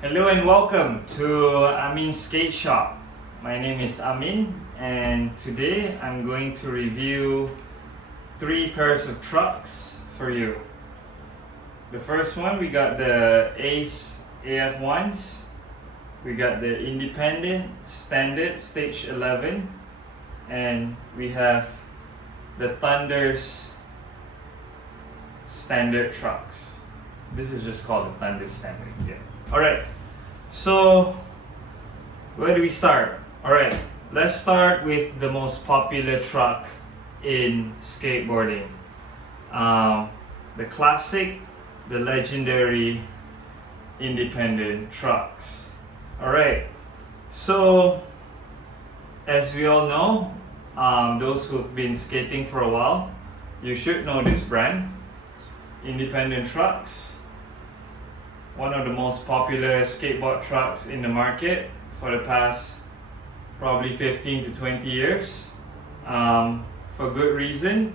Hello and welcome to Amin's Skate Shop. My name is Amin and today I'm going to review 3 pairs of trucks for you. The first one, we got the Ace AF1s, we got the Independent Standard Stage 11, and we have the Thunder's Standard trucks. This is just called the Thunder Standard, yeah. Alright, so where do we start? Alright, let's start with the most popular truck in skateboarding. The classic, the legendary Independent trucks. Alright, so as we all know, those who've been skating for a while, you should know this brand, Independent trucks. One of the most popular skateboard trucks in the market for the past probably 15 to 20 years. For good reason.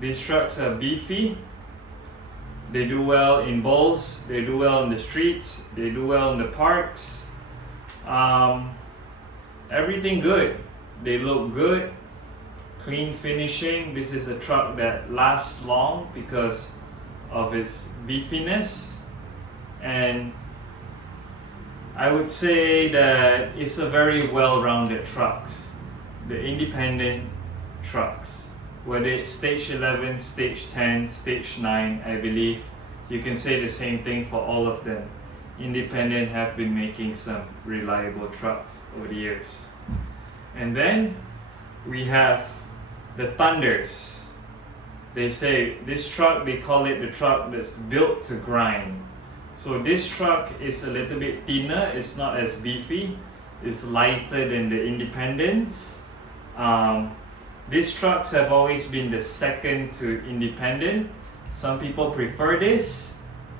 These trucks are beefy. They do well in bowls, they do well in the streets, they do well in the parks. Everything good. They look good, clean finishing. This is a truck that lasts long because of its beefiness. And I would say that it's a very well-rounded trucks. The Independent trucks, whether it's stage 11, stage 10, stage 9, I believe you can say the same thing for all of them. Independent have been making some reliable trucks over the years. And then we have the Thunders. They say this truck, they call it the truck that's built to grind. So this truck is a little bit thinner, it's not as beefy, it's lighter than the Independents. These trucks have always been the second to Independent. Some people prefer this.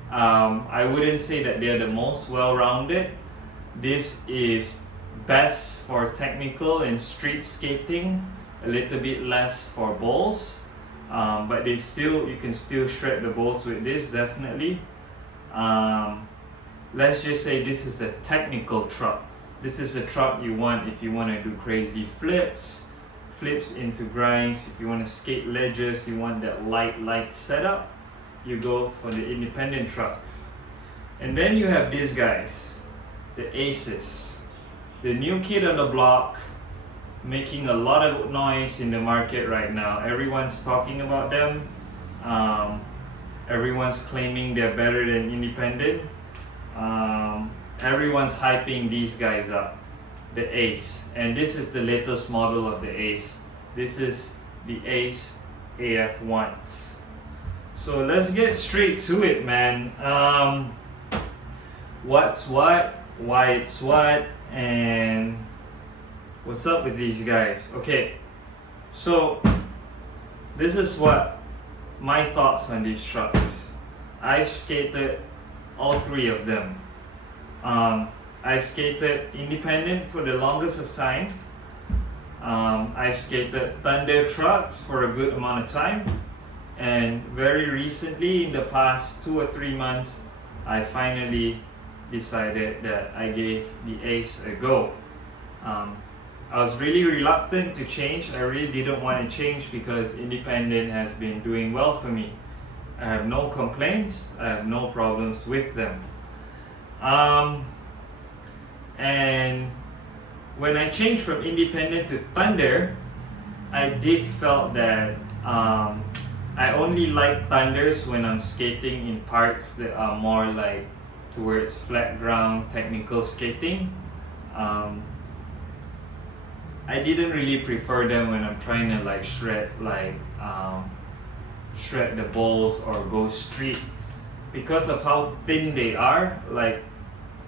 I wouldn't say that they're the most well-rounded. This is best for technical and street skating, a little bit less for bowls. But you can still shred the bowls with this, definitely. Let's just say this is a technical truck. This is a truck you want if you want to do crazy flips into grinds. If you want to skate ledges, you want that light setup, you go for the Independent trucks. And then you have these guys, the Aces, the new kid on the block, making a lot of noise in the market right now. Everyone's talking about them. Everyone's claiming they're better than Independent. Everyone's hyping these guys up. The Ace. And this is the latest model of the Ace. This is the Ace AF1s. So let's get straight to it, man. What's what, why it's what, and what's up with these guys. Okay, so this is what my thoughts on these trucks. I've skated all 3 of them. I've skated Independent for the longest of time. I've skated Thunder trucks for a good amount of time. And very recently, in the past 2 or 3 months, I finally decided that I gave the Ace a go. I was really reluctant to change. I really didn't want to change because Independent has been doing well for me. I have no complaints, I have no problems with them. And when I changed from Independent to Thunder, I did felt that I only like Thunders when I'm skating in parks that are more like towards flat ground technical skating. I didn't really prefer them when I'm trying to like shred the bowls or go street because of how thin they are. Like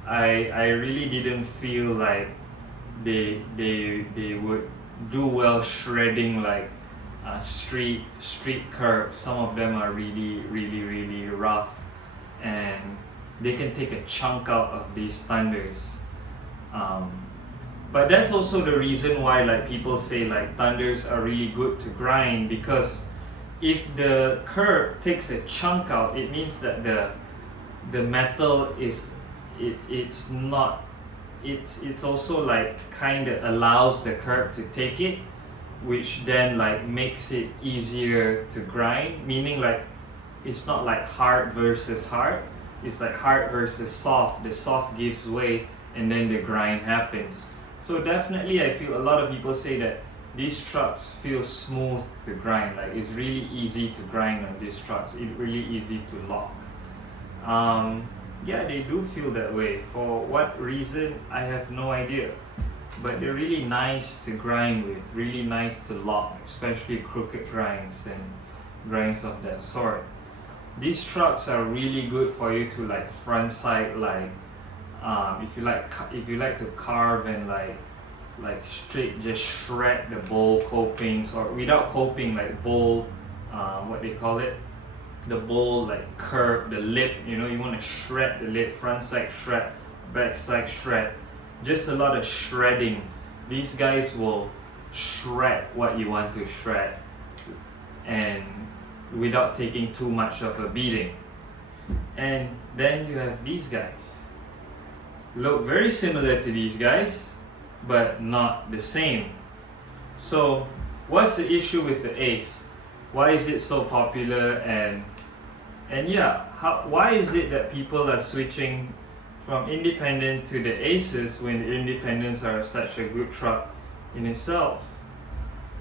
I really didn't feel like they would do well shredding like street curbs. Some of them are really rough and they can take a chunk out of these Thunders. But that's also the reason why like people say like Thunders are really good to grind, because if the curb takes a chunk out, it means that the metal is it's not, it's also like kind of allows the curb to take it, which then like makes it easier to grind, meaning like it's not like hard versus hard, it's like hard versus soft. The soft gives way and then the grind happens. So definitely I feel a lot of people say that these trucks feel smooth to grind, like it's really easy to grind on these trucks, it's really easy to lock. Yeah, they do feel that way. For what reason, I have no idea. But they're really nice to grind with, really nice to lock, especially crooked grinds and grinds of that sort. These trucks are really good for you to like front side, like if you like to carve and like straight just shred the bowl copings, or without coping, like bowl, what they call it, the bowl like curve, the lip, you know, you want to shred the lip, front side shred, back side shred, just a lot of shredding. These guys will shred what you want to shred and without taking too much of a beating. And then you have these guys, look very similar to these guys but not the same. So what's the issue with the Ace? Why is it so popular? And yeah, why is it that people are switching from independent to the Aces when the independents are such a good truck in itself?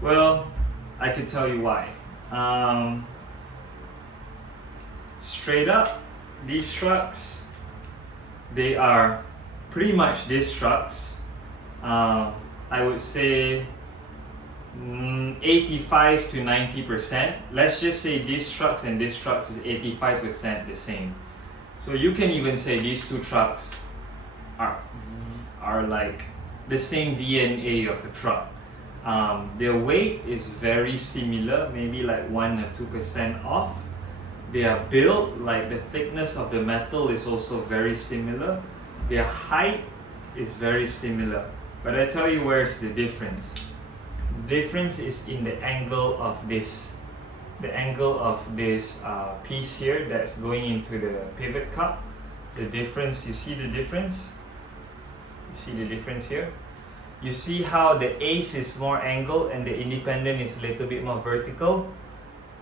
Well, I can tell you why. Straight up, these trucks, they are pretty much disc trucks. I would say 85 to 90%. Let's just say disc trucks and disc trucks is 85% the same. So you can even say these two trucks are like the same DNA of a truck. Their weight is very similar, maybe like 1 or 2% off. They are built, like the thickness of the metal is also very similar. Their height is very similar. But I tell you where's the difference. The difference is in the angle of this. The angle of this piece here that's going into the pivot cup. The difference, you see the difference? You see the difference here? You see how the Ace is more angled and the independent is a little bit more vertical?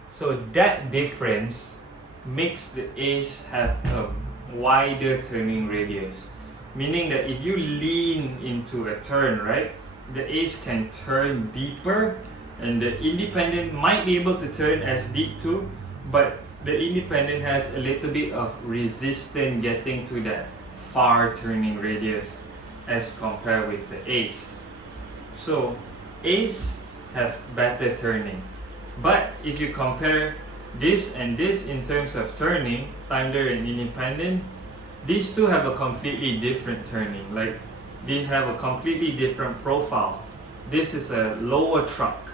So that difference makes the Ace have a wider turning radius. Meaning that if you lean into a turn, right, the Ace can turn deeper and the independent might be able to turn as deep too, but the independent has a little bit of resistance getting to that far turning radius as compared with the Ace. So Ace have better turning. But if you compare this and this in terms of turning, Thunder and independent, these two have a completely different turning. Like they have a completely different profile. This is a lower truck,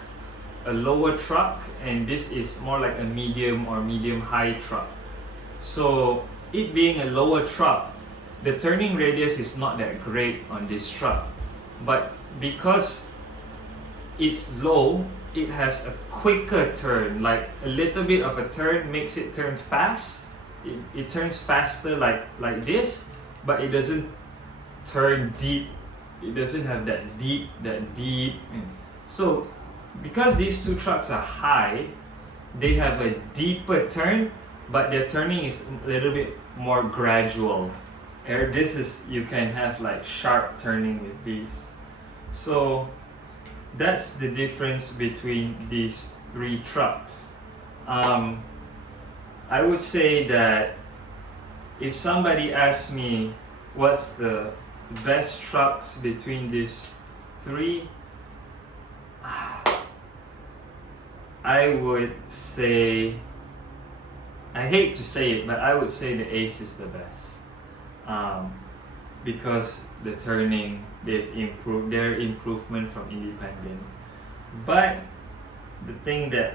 and this is more like a medium or medium high truck. So it being a lower truck, the turning radius is not that great on this truck. But because it's low, it has a quicker turn, like a little bit of a turn makes it turn fast. It turns faster like this, but it doesn't turn deep. It doesn't have that deep. So because these two trucks are high, they have a deeper turn, but their turning is a little bit more gradual. This is, you can have like sharp turning with these. So that's the difference between these three trucks. I would say that if somebody asks me what's the best trucks between these three, I would say, I hate to say it, but I would say the Ace is the best. Because the turning, they've improved, their improvement from independent. But the thing that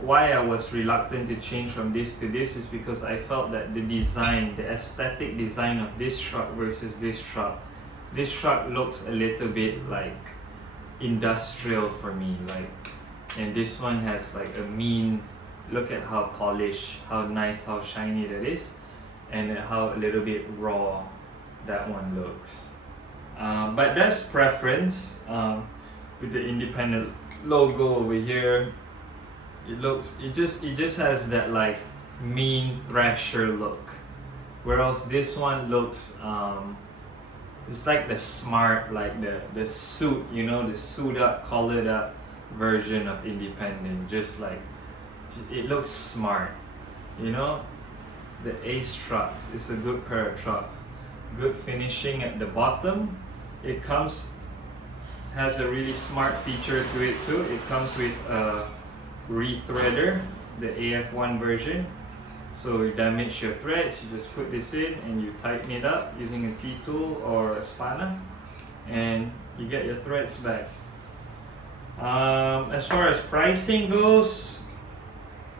why I was reluctant to change from this to this is because I felt that the design, the aesthetic design of this truck versus this truck looks a little bit like industrial for me, like, and this one has like a mean, look at how polished, how nice, how shiny that is, and how a little bit raw that one looks. But that's preference. With the independent logo over here, it just has that like mean thrasher look, whereas this one looks it's like the smart, like the suit, you know, the suit up, collared up version of independent. Just like it looks smart, you know. The Ace trucks, it's a good pair of trucks. Good finishing at the bottom. It has a really smart feature to it too. It comes with a rethreader, the AF1 version. So you damage your threads, you just put this in and you tighten it up using a T-tool or a spanner, and you get your threads back. As far as pricing goes,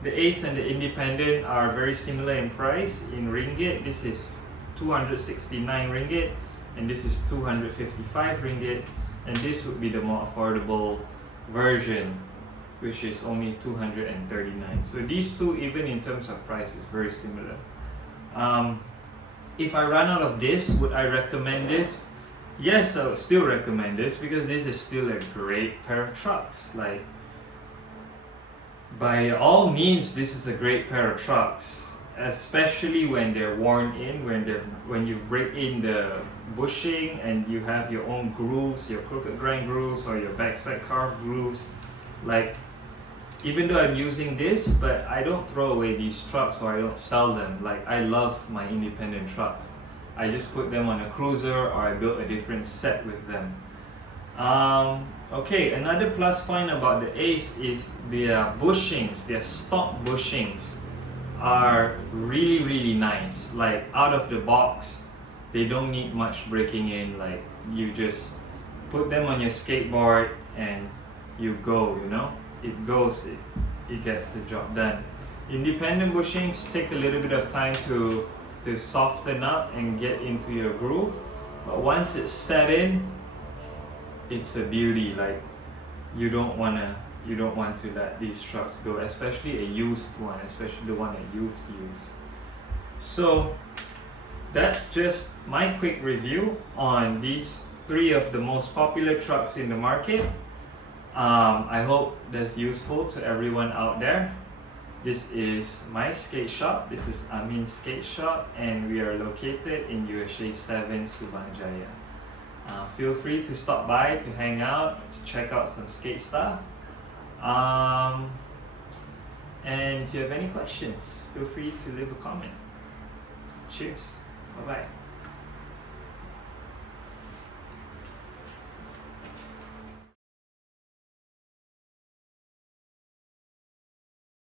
the Ace and the Independent are very similar in price. In ringgit, this is 269 ringgit and this is 255 ringgit, and this would be the more affordable version, which is only 239. So these two, even in terms of price, is very similar. If I run out of this, would I recommend this? Yes, I would still recommend this because this is still a great pair of trucks. Like, by all means, this is a great pair of trucks, especially when they're worn in, when you break in the bushing and you have your own grooves, your crooked grind grooves or your backside carved grooves. Like, even though I'm using this, but I don't throw away these trucks or I don't sell them. Like, I love my independent trucks. I just put them on a cruiser or I built a different set with them. Okay, another plus point about the Ace is their bushings, their stock bushings are really, really nice. Like, out of the box, they don't need much breaking in. Like, you just put them on your skateboard and you go, you know. It goes, it gets the job done. Independent bushings take a little bit of time to soften up and get into your groove, but once it's set in, it's a beauty. Like, you don't want to let these trucks go, especially a used one, especially the one that you've used. So that's just my quick review on these 3 of the most popular trucks in the market. I hope that's useful to everyone out there. This is my skate shop. This is Amin's skate shop, and we are located in USA 7, Subang Jaya. Feel free to stop by to hang out, to check out some skate stuff. And if you have any questions, feel free to leave a comment. Cheers. Bye-bye.